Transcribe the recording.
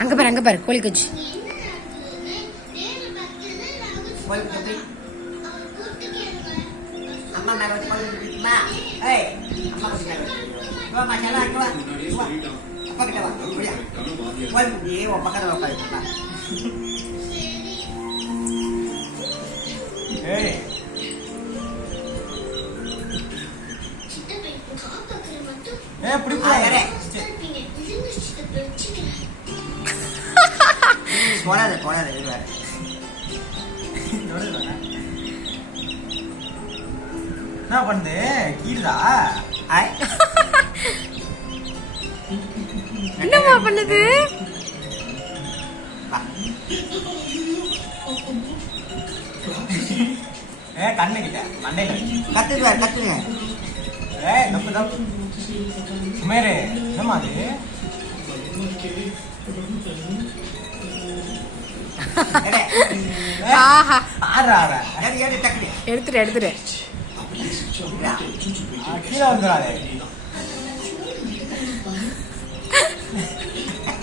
அங்க பாரு கோழி குஞ்சு. அம்மா மேல வந்து கோழி குஞ்சுமா. ஏய் அம்மா கிட்ட வா மச்சான் வா. அப்பா கிட்ட வா. ஓடியா. கோழி குஞ்சு உன் பக்கத்துல உட்காருப்பா. ஏய் ஏய் பிடிப்பா யாரே போடாத இது வேற என்ன பண்ணுது கீழதா என்னமா பண்ணுது? கண்ணு கிட்ட மண்டையில கத்துங்க தப்பு சுமேரு என்னமா அது எடுத்துரு கீழே வந்துடாது